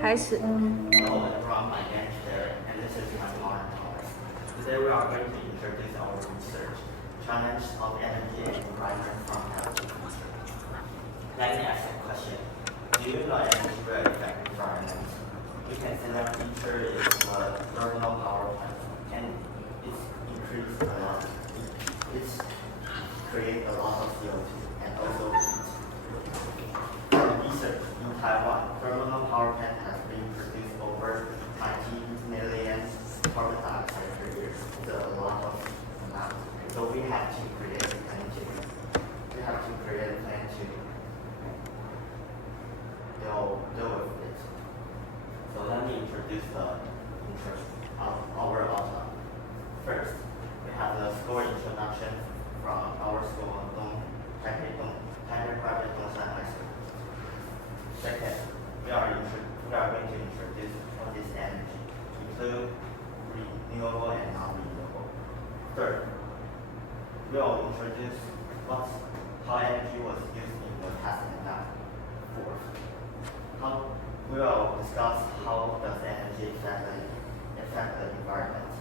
开始。Hello everyone, my name is Derek, and this is my modern talk. Today we are going to introduce our research, Challenge of Energy and Environment from Health to Future. Let me ask a question. Do you know energy will affect environment? We can see that future is the thermal power plant, and it's increased a lot. It's create a lot of CO2 and also heat. From research in Taiwan, thermal power plant has been produced over 90 million carbon dioxide per year. It's a lot of amount. So we have to create a plan to deal with it. So let me introduce our outline. First, we have the school introduction from our school, Taipei Private Dongshan High School. Second, we are going to introduce what is energy, include renewable and non-renewable. Third, we will introduce how energy was used in the past and now. Fourth, we will discuss how does energy affect the environment.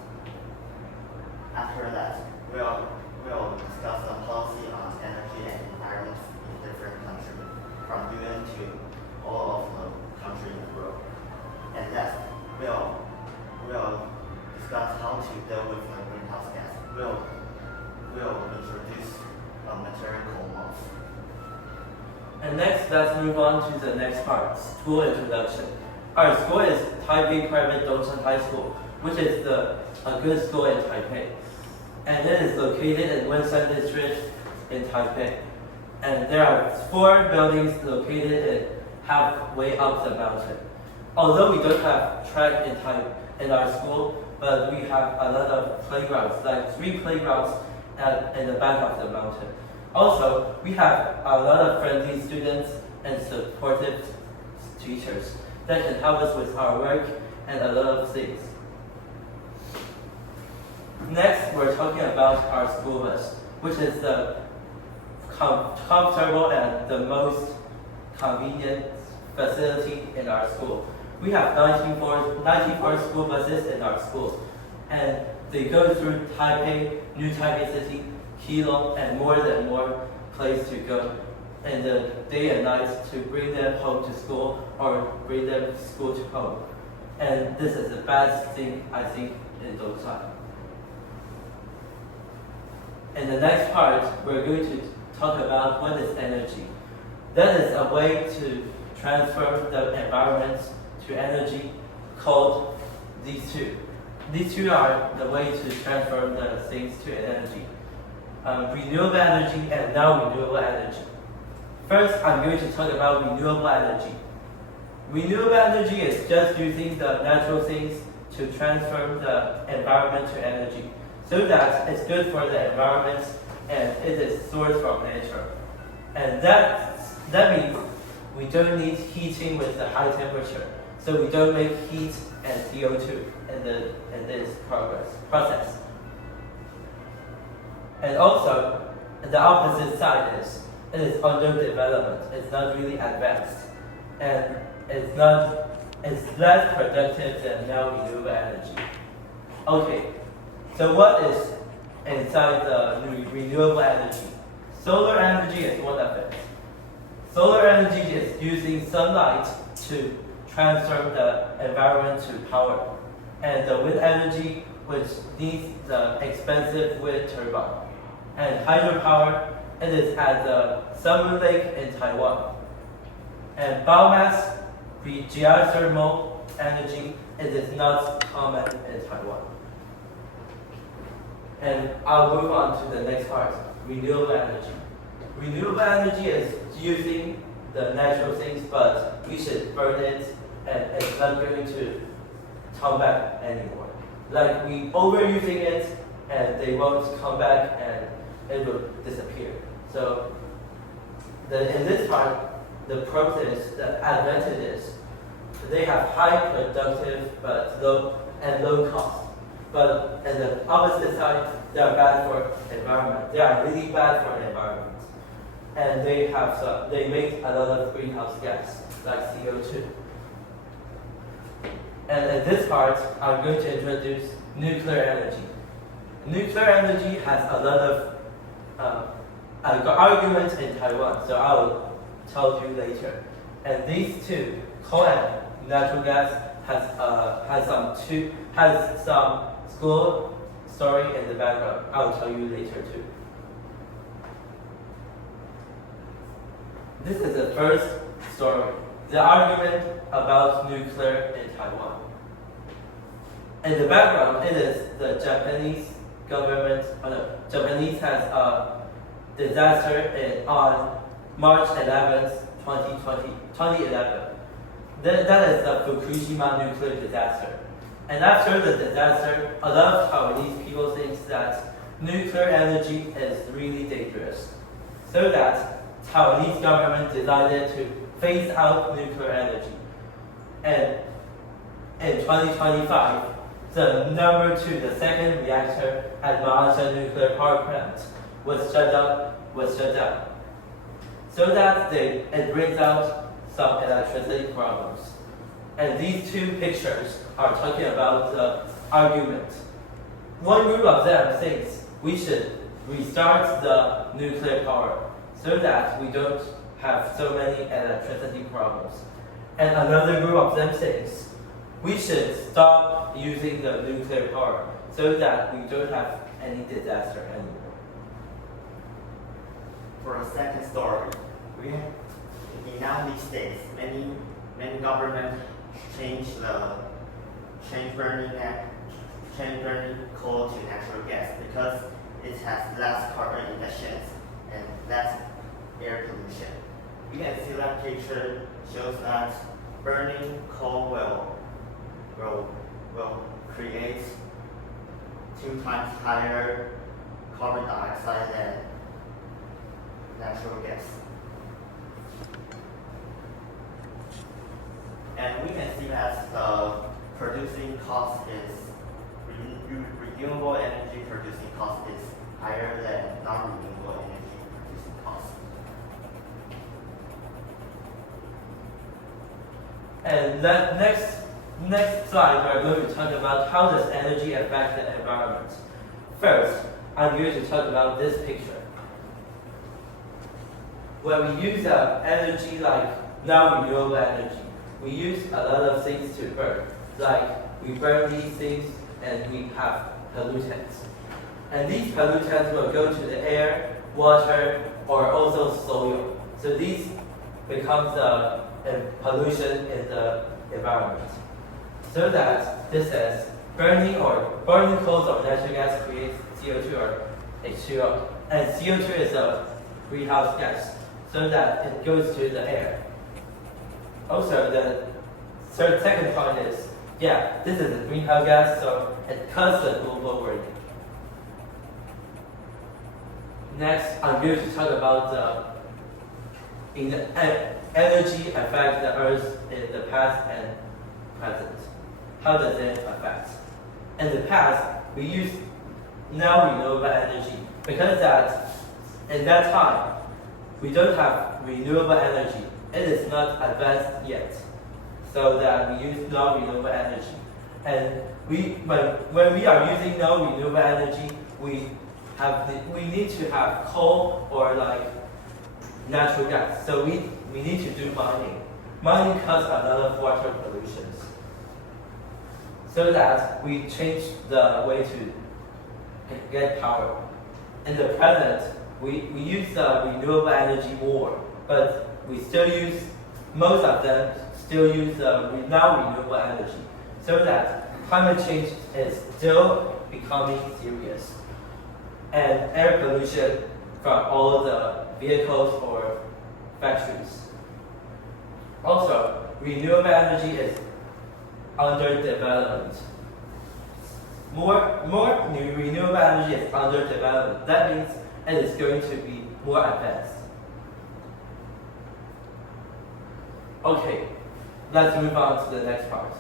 After that, we will discuss the policy on energy and environment in different countries, from UN to all of the countries in the world. And last, we'll discuss how to deal with the greenhouse gas. We'll introduce a material called moss. And next, let's move on to the next part, school introduction. Our school is Taipei Private Dongshan High School, which is a good school in Taipei. And it is located in Winshan District in Taipei. And there are 4 buildings located halfway up the mountain. Although we don't have track in our school, but we have a lot of playgrounds, like 3 playgrounds in the back of the mountain. Also, we have a lot of friendly students and supportive teachers that can help us with our work and a lot of things. Next, we're talking about our school bus, which is the comfortable and the most convenient facility in our school. We have 94 school buses in our school, and they go through Taipei, New Taipei City, Keelung, and more places to go in the day and night to bring them home to school or bring them school to home. And this is the best thing, I think, in Dongshan. In the next part, we're going to talk about what is energy. That is a way to transfer the environment to energy called these two. These two are the way to transfer the things to energy. Renewable energy and non-renewable energy. First, I'm going to talk about renewable energy. Renewable energy is just using the natural things to transfer the environment to energy, so that it's good for the environment and it is sourced from nature. And that means we don't need heating with the high temperature, so we don't make heat and CO2 in this process. And also, the opposite side is it is under development. It's not really advanced, and it's less productive than non-renewable energy. Okay, so what is inside the renewable energy? Solar energy is one of it. Solar energy is using sunlight to transfer the environment to power, and the wind energy, which needs the expensive wind turbine. And hydropower, it is at the Summer Lake in Taiwan. And biomass, the geothermal energy, it is not common in Taiwan. And I'll move on to the next part, renewable energy. Renewable energy is using the natural things, but we should burn it, and it's not going to come back anymore. Like we overusing it, and they won't come back, and it will disappear. So in this part, the process, the advantage is they have high productive but low cost. But on the opposite side, they are bad for environment. They are really bad for the environment. And they make a lot of greenhouse gas, like CO2. And in this part, I'm going to introduce nuclear energy. Nuclear energy has a lot of arguments in Taiwan, so I'll tell you later. And these two, coal and natural gas, has some school story in the background. I'll tell you later too. This is the first story, the argument about nuclear in Taiwan. In the background, it is the Japanese government. Japanese has a disaster on March 11th, 2011. That is the Fukushima nuclear disaster. And after the disaster, a lot of Taiwanese people think that nuclear energy is really dangerous. So that Taiwanese government decided to phase out nuclear energy. And in 2025, the second reactor at Malaysia nuclear power plant was shut down. So that it brings out some electricity problems. And these two pictures are talking about the argument. One group of them thinks we should restart the nuclear power so that we don't have so many electricity problems. And another group of them thinks we should stop using the nuclear power so that we don't have any disaster anymore. For the second story, we have in the United States, many governments change burning coal to natural gas because it has less carbon emissions and less air pollution. You can see that picture shows that burning coal will create 2 times higher carbon dioxide than natural gas. And we can see that the producing cost is renewable energy producing cost is higher than non-renewable energy producing cost. And that next slide, we're going to talk about how does energy affect the environment. First, I'm going to talk about this picture. When we use energy like non-renewable energy, we use a lot of things to burn. Like we burn these things and we have pollutants. And these pollutants will go to the air, water, or also soil. So these becomes the pollution in the environment. So that this is burning coals or natural gas creates CO2 or H2O. And CO2 is a greenhouse gas, so that it goes to the air. Also, the second point is, this is a greenhouse gas, so it causes global warming. Next, I'm going to talk about energy affect the Earth in the past and present. How does it affect? In the past, we used non-renewable energy because in that time, we don't have renewable energy. It is not advanced yet, so that we use non-renewable energy. And when we are using non-renewable energy, we need to have coal or like natural gas. So we need to do mining. Mining causes a lot of water pollutions. So that we change the way to get power. In the present, we use renewable energy more, but we still use, most of them still use non-renewable energy. So that climate change is still becoming serious. And air pollution from all the vehicles or factories. Also, renewable energy is under development. More new renewable energy is under development. That means it is going to be more advanced. Okay, let's move on to the next part.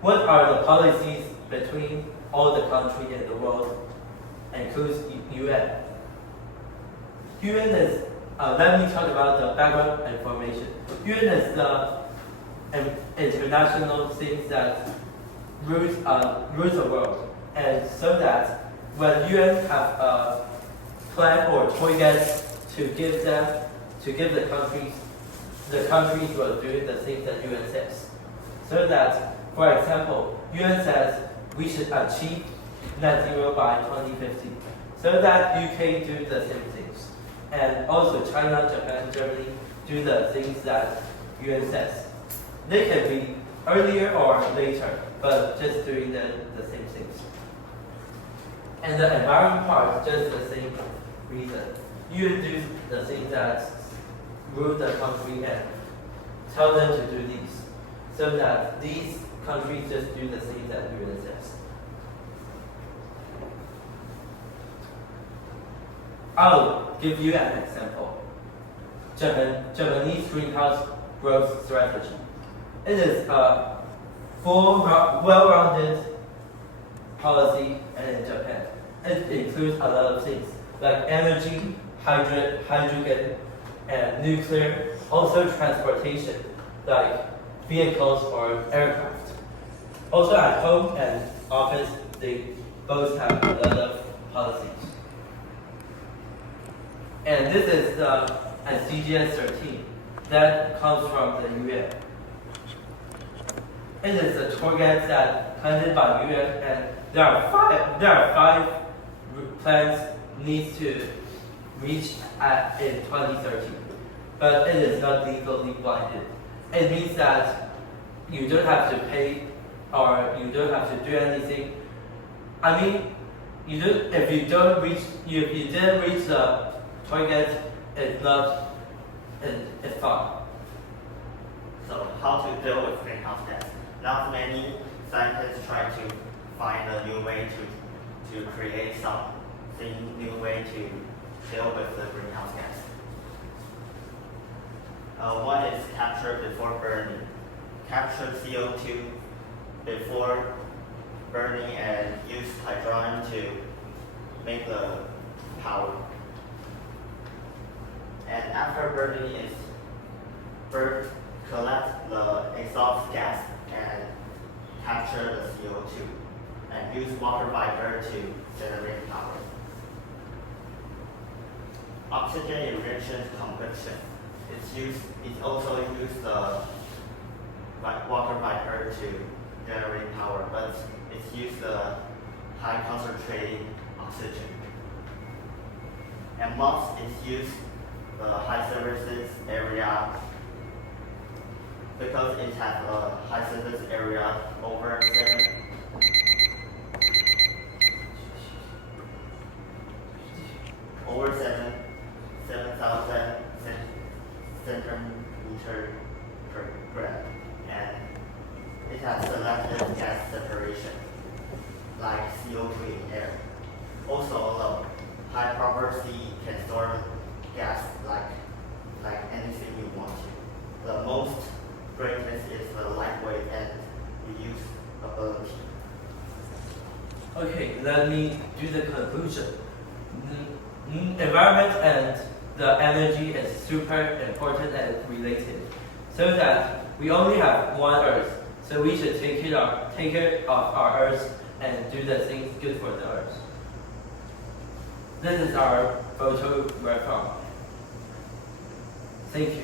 What are the policies between all the countries in the world, includes UN? UN is, let me talk about the background information. UN is the international things that rules the world, and so that when UN have a plan or targets to give the countries will do the things that UN says. So that, for example, UN says we should achieve net zero by 2050. So that UK do the same things. And also China, Japan, Germany do the things that UN says. They can be earlier or later, but just doing the same things. And the environment part, just the same reason. You do the things that rule the country and tell them to do these, so that these countries just do the things that UN says. I'll give you an example. Japanese greenhouse growth strategy. It is a full, well-rounded policy in Japan. It includes a lot of things like energy, hydrogen, and nuclear, also transportation, like vehicles or aircraft. Also at home and office, they both have a lot of policies. And this is the SDGs 13 that comes from the UN. It is a target that funded by UN, and there are five plans needs to reach in 2030. But it is not legally blinded. It means that you don't have to pay or you don't have to do anything. I mean, if you didn't reach the target, it's fine. So how to deal with greenhouse gas? Not many scientists try to find a new way to create something new way to deal with the greenhouse gas. One is capture before burning. Capture CO2 before burning and use hydrogen to make the power. And after burning is collect the exhaust gas and capture the CO2 and use water vapor to generate power. Oxygen enriches combustion. It also uses the water vapor to generate power, but it's used the high concentrated oxygen. And MOX is used the high surface area because it has a high surface area over 7,000 centimeter per gram, and it has selective gas separation, like CO2 in air. Also, the high property can store gas like anything you want to. The most greatness is the lightweight and reusability. Okay, let me do the conclusion. Environment and the energy is super important and related, so that we only have one Earth, so we should take care of our Earth and do the things good for the Earth. This is our photo record. Thank you.